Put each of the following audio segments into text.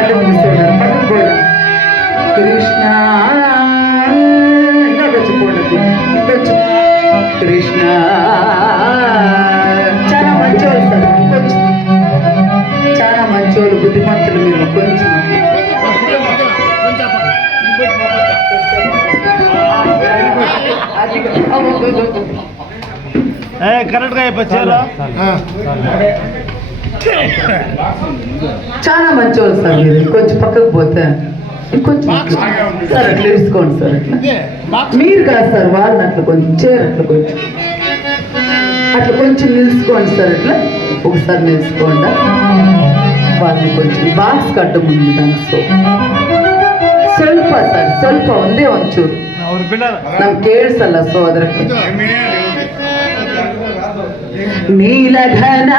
కళ్ళు మూసేవారు పక్కన కూడా కృష్ణ ఇంకా వచ్చి ఇంకొచ్చు కృష్ణ. చాలా మంచివాళ్ళు సార్ కొంచెం చాలా మంచివాళ్ళు బుద్ధిమంతులు మీరు కొంచెం కరెక్ట్గా చెప్పచ్చారా చాలా మంచివాళ్ళు సార్ మీరు కొంచెం పక్కకు పోతే ఇంకొంచెం సార్ అట్లా ఇసుకోండి సార్ అట్లా మీరు కాదు సార్ వాళ్ళని అట్లా కొంచెం చేరు అట్లా కొంచెం అట్లా కొంచెం నిలుచుకోండి సార్ అట్లా ఒకసారి నిలుచుకోండి వాళ్ళని కొంచెం బాక్స్ కట్ట ముందు దానికి సో ಸ್ವಲ್ಪ ಸರ್ ಸ್ವಲ್ಪ ಒಂದೇ ಒಂಚೂರು ಅವ್ರ ಬಿಡಲ್ಲ ನಮ್ ಕೇಳಿಸಲ್ಲ ಸೊ ಅದಕ್ಕೆ ನೀಲಘನ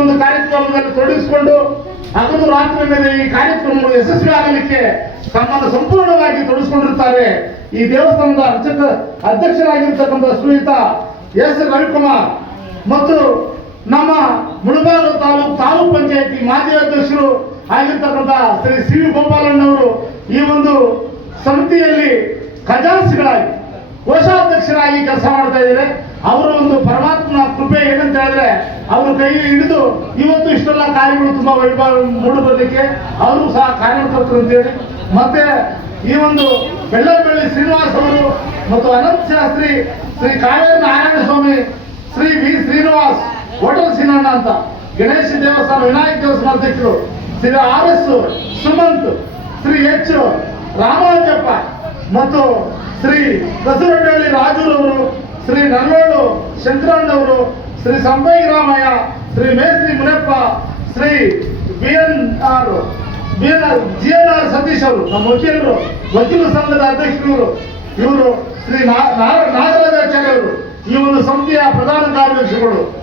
ಒಂದು ಕಾರ್ಯಕ್ರಮದಲ್ಲಿ ತೊಡಗಿಸಿಕೊಂಡು ಹಗಲು ಮೇಲೆ ಈ ಕಾರ್ಯಕ್ರಮಗಳು ಯಶಸ್ವಿ ಆಗಲಿಕ್ಕೆ ತಮ್ಮನ್ನು ಸಂಪೂರ್ಣವಾಗಿ ತೊಡಗಿಸಿಕೊಂಡಿರುತ್ತಾರೆ. ಈ ದೇವಸ್ಥಾನದ ಅರ್ಚಕ ಅಧ್ಯಕ್ಷರಾಗಿರ್ತಕ್ಕಂಥ ಶ್ರೀಯುತ ಎಸ್ ರವಿಕುಮಾರ್ ಮತ್ತು ನಮ್ಮ ಮುಳಬಾಗ ತಾಲೂಕು ತಾಲೂಕು ಪಂಚಾಯತಿ ಮಾಜಿ ಅಧ್ಯಕ್ಷರು ಆಗಿರ್ತಕ್ಕಂಥ ಶ್ರೀ ಸಿ ವಿ ಗೋಪಾಲಣ್ಣವರು ಈ ಒಂದು ಸಮಿತಿಯಲ್ಲಿ ಖಜಾನ್ಸಿಗಳಾಗಿ ಕೋಶಾಧ್ಯಕ್ಷರಾಗಿ ಕೆಲಸ ಮಾಡ್ತಾ ಇದ್ದಾರೆ. ಅವರ ಒಂದು ಪರಮಾತ್ಮನ ಕೃಪೆ ಏನಂತ ಹೇಳಿದ್ರೆ ಅವ್ರ ಕೈ ಹಿಡಿದು ಇವತ್ತು ಇಷ್ಟೆಲ್ಲ ಕಾರ್ಯಗಳು ತುಂಬಾ ವೈಭವ ಮೂಡು ಅವರು ಸಹ ಕಾರ್ಯಕರ್ತರು ಅಂತೇಳಿ. ಮತ್ತೆ ಈ ಒಂದು ಬೆಳ್ಳಂಬೆಳ್ಳಿ ಶ್ರೀನಿವಾಸ್ ಅವರು ಮತ್ತು ಅನಂತ್ ಶಾಸ್ತ್ರಿ ಶ್ರೀ ಕಾವೇರಿ ನಾರಾಯಣ ಸ್ವಾಮಿ ಶ್ರೀ ವಿ ಶ್ರೀನಿವಾಸ್ ಹೋಟೆಲ್ ಸಿನಣ್ಣ ಅಂತ. ಗಣೇಶ ದೇವಸ್ಥಾನ, ವಿನಾಯಕ ದೇವಸ್ಥಾನ ಅಧ್ಯಕ್ಷರು Shri R S Sumanth, Shri H Ramanjappa ಮತ್ತು ಶ್ರೀ ಬಸವನಹಳ್ಳಿ ರಾಜುರವರು, ಶ್ರೀ ನಲ್ವಳ್ಳು ಶಂಕರಣ್ಣವರು ಶ್ರೀ ಸಂಬೈ ರಾಮಯ್ಯ, ಶ್ರೀ ಮೇಸ್ತ್ರಿ Munappa, Shri B N R B N R G N R Satish ಅವರು, ನಮ್ಮ ವಕೀಲರು, ವಕೀಲ ಸಂಘದ ಅಧ್ಯಕ್ಷರು ಇವರು ಶ್ರೀ ನಾ- ಇವರು ಸಮಿತಿಯ ಪ್ರಧಾನ ಕಾರ್ಯದರ್ಶಿಗಳು.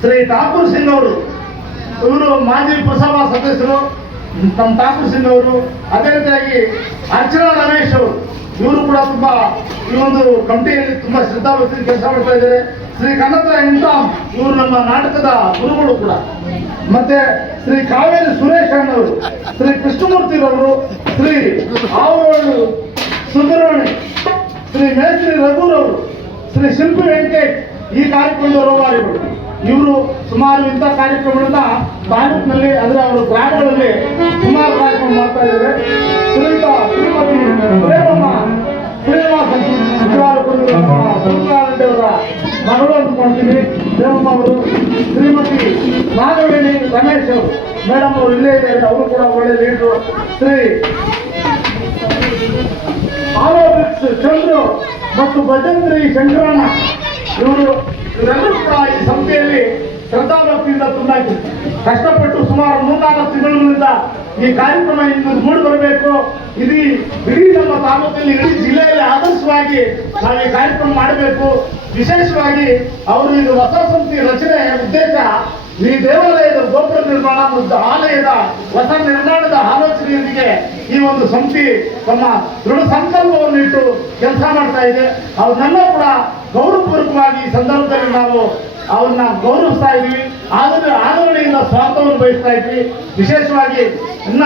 ಶ್ರೀ ಠಾಕೂರ್ ಸಿಂಗ್ ಅವರು, ಇವರು ಮಾಜಿ ಪುರಸಭಾ ಸದಸ್ಯರು, ನಮ್ಮ ಠಾಕೂರ್ ಸಿಂಗ್ ಅವರು, ಅದೇ ರೀತಿಯಾಗಿ ಅರ್ಚನಾ ರಮೇಶ್ ಅವರು, ಇವರು ಕೂಡ ತುಂಬಾ ಈ ಒಂದು ಕಮಿಟಿಯಲ್ಲಿ ತುಂಬಾ ಶ್ರದ್ಧಾಭಕ್ತಿ ಕೆಲಸ ಮಾಡ್ತಾ ಇದ್ದಾರೆ. ಶ್ರೀ ಕನ್ನಡ ಇಂತಾಮ್ ಇವರು ನಮ್ಮ ನಾಟಕದ ಗುರುಗಳು ಕೂಡ. ಮತ್ತೆ ಶ್ರೀ ಕಾವೇರಿ ಸುರೇಶ್ ಅಣ್ಣವರು, ಶ್ರೀ ಕೃಷ್ಣಮೂರ್ತಿರವರು ಶ್ರೀ ಆವರಳ್ಳು ಸುಬ್ರಹ್ಮಣ್ಯ, ಶ್ರೀ ಮೇಸ್ತ್ರಿ ರಘುರವರು ಶ್ರೀ ಶಿಲ್ಪಿ ವೆಂಕಟೇಶ್ ಈ ಕಾರ್ಯಕ್ರಮದ ರೂವಾರಿಗಳು ಇವರು ಸುಮಾರು ಇಂಥ ಕಾರ್ಯಕ್ರಮಗಳನ್ನ ತಾಲೂಕಿನಲ್ಲಿ ಅಂದ್ರೆ ಅವರು ಗ್ರಾಮಗಳಲ್ಲಿ ಸುಮಾರು ಕಾರ್ಯಕ್ರಮ ಮಾಡ್ತಾ ಇದ್ದಾರೆ. ಅಂದ್ಕೊಂತೀನಿ ಅವರು, ಶ್ರೀಮತಿ ನಾಗವೇಣಿ ರಮೇಶ್ ಅವರು. ಮೇಡಮ್ ಅವರು ಇಲ್ಲೇ ಇದ್ದಾರೆ, ಅವರು ಕೂಡ ಒಳ್ಳೆ ಲೀಡರು ಶ್ರೀ ಆಲೋಬಿಕ್ಸ್ ಚಂದ್ರು ಮತ್ತು ಭಜಂತ್ರಿ ಶಂಕರಣ್ಣ. ಇವರು ಇವರೆಲ್ಲರೂ ಕೂಡ ಈ ಸಂಸ್ಥೆಯಲ್ಲಿ ಶ್ರದ್ಧಾಭಕ್ತಿಯಿಂದ ತುಂಬಾಗಿ ಕಷ್ಟಪಟ್ಟು ಸುಮಾರು ಮೂರ್ನಾಲ್ಕು ತಿಂಗಳಿಂದ ಈ ಕಾರ್ಯಕ್ರಮ ಇನ್ನು ಮೂಡಿ ಬರಬೇಕು ಇಡೀ ಇಡೀ ನಮ್ಮ ತಾಲೂಕಲ್ಲಿ, ಇಡೀ ಜಿಲ್ಲೆಯಲ್ಲಿ ಆದರ್ಶವಾಗಿ ನಾವು ಈ ಕಾರ್ಯಕ್ರಮ ಮಾಡಬೇಕು. ವಿಶೇಷವಾಗಿ ಅವರು ಇದು ಹೊಸ ಸಂಸ್ಥೆ ರಚನೆ ಉದ್ದೇಶ ಈ ದೇವಾಲಯದ ಗೋಪುರ ನಿರ್ಮಾಣ ಮತ್ತು ಆಲಯದ ಹೊಸ ನಿರ್ಮಾಣದ ಆಲೋಚನೆಯೊಂದಿಗೆ ಈ ಒಂದು ಸಂಸ್ಥೆ ತಮ್ಮ ದೃಢ ಸಂಕಲ್ಪವನ್ನು ಇಟ್ಟು ಕೆಲಸ ಮಾಡ್ತಾ ಇದೆ. ಅವನ್ನೆಲ್ಲ ಕೂಡ ಗೌರವಪೂರ್ವಕವಾಗಿ ಈ ಸಂದರ್ಭದಲ್ಲಿ ನಾವು ಅವ್ರನ್ನ ಗೌರವಿಸ್ತಾ ಇದ್ವಿ ಆದರೆ ಆದರಣೆಯಿಂದ ಸ್ವಾರ್ಥವನ್ನು ಬಯಸ್ತಾ ಇದ್ವಿ. ವಿಶೇಷವಾಗಿ ಇನ್ನ